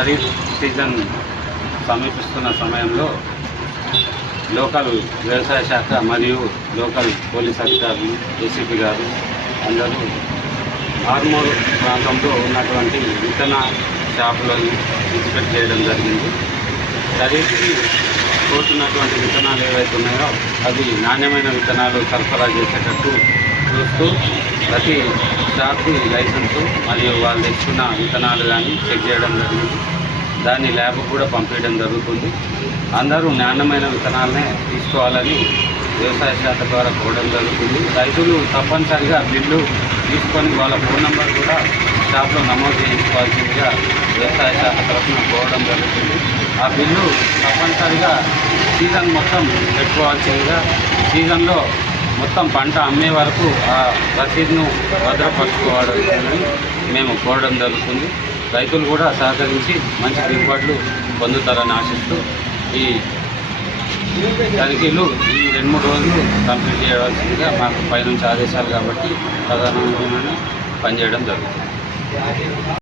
Kharif season సమీపిస్తున్న సమయంలో local వ్యవసాయ శాఖ మరియు లోకల్ పోలీస్ అధికారులు, ఏసీపీ గారు అందరూ ఆర్మూర్ ప్రాంతంలో ఉన్నటువంటి విత్తన షాపులను ఇన్స్పెక్ట్ చేయడం జరిగింది. ఖరీఫ్కి పోతున్నటువంటి విత్తనాలు ఏవైతే ఉన్నాయో అవి నాణ్యమైన విత్తనాలు సరఫరా చేసేటట్టు చూస్తూ ప్రతి షాప్కి లైసెన్సు మరియు వాళ్ళు తెచ్చుకున్న విత్తనాలు కానీ చెక్ చేయడం జరిగింది. దాన్ని ల్యాబ్కు కూడా పంపించడం జరుగుతుంది. అందరూ నాణ్యమైన విత్తనాలనే తీసుకోవాలని వ్యవసాయ శాఖ ద్వారా కోరడం జరుగుతుంది. రైతులు తప్పనిసరిగా బిల్లు తీసుకొని వాళ్ళ ఫోన్ నెంబర్ కూడా షాప్లో నమోదు చేయించుకోవాల్సిందిగా వ్యవసాయ శాఖ తరఫున కోరడం జరుగుతుంది. ఆ బిల్లు తప్పనిసరిగా సీజన్ మొత్తం పెట్టుకోవాల్సిందిగా, సీజన్లో మొత్తం పంట అమ్మే వరకు ఆ రసీదును భద్రపరచుకోవాలని మేము కోరడం జరుగుతుంది. రైతులు కూడా సహకరించి మంచి దిగుబడులు పొందుతారని ఆశిస్తూ ఈ తనిఖీలు ఈ 2-3 రోజులు కంప్లీట్ చేయవలసిందిగా మాకు పైనుంచి ఆదేశాలు కాబట్టి ప్రధానంగా పనిచేయడం జరుగుతుంది.